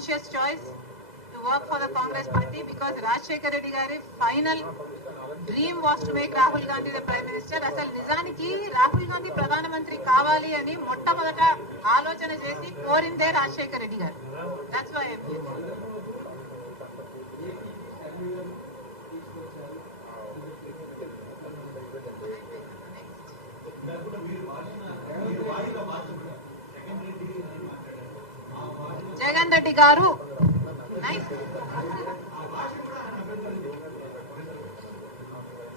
conscious choice to work for the Congress party because Rajshekar Reddy gari final dream was to make Rahul Gandhi the Prime Minister. అసలు నిజానికి రాహుల్ గాంధీ ప్రధానమంత్రి కావాలి అని మొట్టమొదట ఆలోచన చేసి కోరిందే రాజశేఖర్ రెడ్డి గారు. That's why I'm here. Jagan Reddy గారు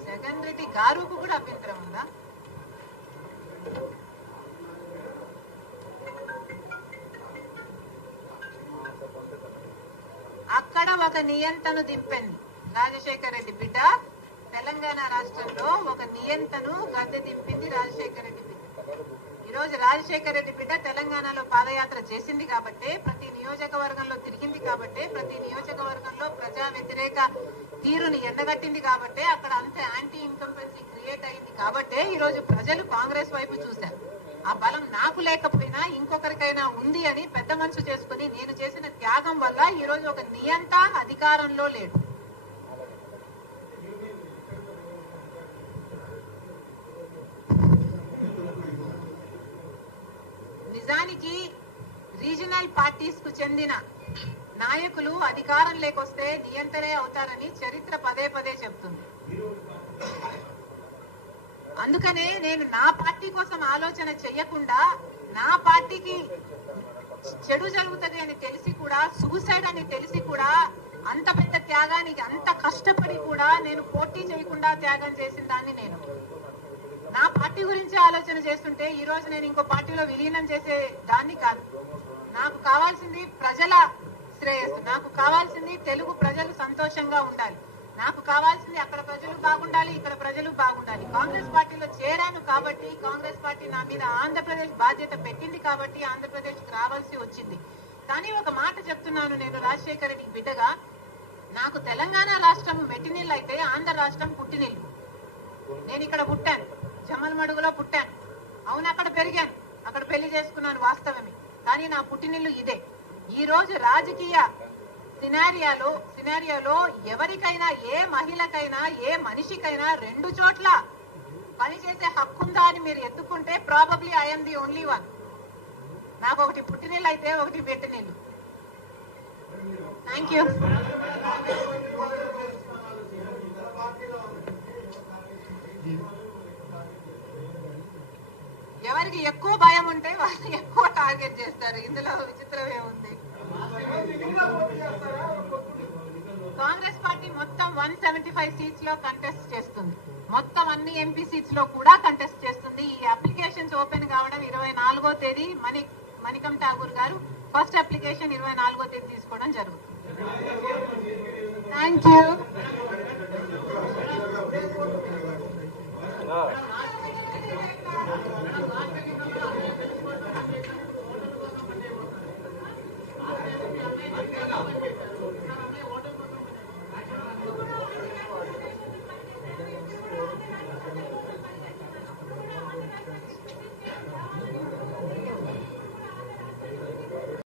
జగన్ రెడ్డి గారుకు కూడా అభ్యంతరం ఉందా? అక్కడ ఒక నియంతను దింపింది రాజశేఖర్ రెడ్డి బిడ్డ. తెలంగాణ రాష్ట్రంలో ఒక నియంతను గద్దె దింపింది రాజశేఖర్ రెడ్డి బిడ్డ. ఈ రోజు రాజశేఖర్ రెడ్డి బిడ్డ తెలంగాణలో పాదయాత్ర చేసింది కాబట్టి, ప్రతి నియోజకవర్గంలో తిరిగింది కాబట్టి, ప్రతి నియోజకవర్గంలో ప్రజా వ్యతిరేక తీరుని ఎండగట్టింది కాబట్టి, అక్కడ అంత యాంటీ ఇన్కంపెన్సీ క్రియేట్ అయింది కాబట్టి ఈ రోజు ప్రజలు కాంగ్రెస్ వైపు చూశారు. ఆ బలం నాకు లేకపోయినా ఇంకొకరికైనా ఉంది అని పెద్ద మనసు చేసుకుని నేను చేసిన త్యాగం వల్ల ఈ రోజు ఒక నియంత అధికారంలో లేడు. నిజానికి రీజనల్ పార్టీస్ కు చెందిన నాయకులు అధికారం లేకొస్తే నియంత్రణే అవుతారని చరిత్ర పదే పదే చెప్తుంది. అందుకనే నేను నా పార్టీ కోసం ఆలోచన చెయ్యకుండా, నా పార్టీకి చెడు జరుగుతుంది అని తెలిసి కూడా, సూసైడ్ అని తెలిసి కూడా, అంత పెద్ద త్యాగానికి అంత కష్టపడి కూడా నేను పోటీ చేయకుండా త్యాగం చేసిన దాన్ని నేను నా పార్టీ గురించి ఆలోచన చేస్తుంటే ఈ రోజు నేను ఇంకో పార్టీలో విలీనం చేసే దాన్ని కాదు. నాకు కావాల్సింది ప్రజల శ్రేయస్సు, నాకు కావాల్సింది తెలుగు ప్రజలు సంతోషంగా ఉండాలి, నాకు కావాల్సింది అక్కడ ప్రజలు బాగుండాలి, ఇక్కడ ప్రజలు బాగుండాలి. కాంగ్రెస్ పార్టీలో చేరాను కాబట్టి, కాంగ్రెస్ పార్టీ నా మీద ఆంధ్రప్రదేశ్ బాధ్యత పెట్టింది కాబట్టి ఆంధ్రప్రదేశ్కి రావాల్సి వచ్చింది. కానీ ఒక మాట చెప్తున్నాను, నేను రాజశేఖర్ రెడ్డి బిడ్డగా, నాకు తెలంగాణ రాష్ట్రం మెట్టినిల్లు అయితే ఆంధ్ర రాష్ట్రం పుట్టినిల్లు. నేను ఇక్కడ పుట్టాను, జమ్మలమడుగులో పుట్టాను, అవును అక్కడ పెరిగాను, అక్కడ పెళ్లి చేసుకున్నాను, వాస్తవమే. కానీ నా పుట్టినిల్లు ఇదే. ఈ రోజు రాజకీయ సినారియోలో ఎవరికైనా, ఏ మహిళకైనా, ఏ మనిషికైనా రెండు చోట్ల పనిచేసే హక్కుందా అని మీరు ఎత్తుకుంటే probably I'm the only one. నాకు ఒకటి పుట్టినిల్లు అయితే ఒకటి పెట్టినిల్లు. Thank you. ఎవరికి ఎక్కువ భయం ఉంటే వాళ్ళు ఎక్కువ టార్గెట్ చేస్తారు. ఇందులో విచిత్రం ఏముంది? కాంగ్రెస్ పార్టీ మొత్తం 175 సీట్స్ లో కంటెస్ట్ చేస్తుంది, మొత్తం అన్ని ఎంపీ సీట్స్ లో కూడా కంటెస్ట్ చేస్తుంది. ఈ అప్లికేషన్స్ ఓపెన్ కావడం 24వ తేదీ మణికం ఠాగూర్ గారు ఫస్ట్ అప్లికేషన్ 24వ తేదీ తీసుకోవడం జరుగుతుంది. Thank you.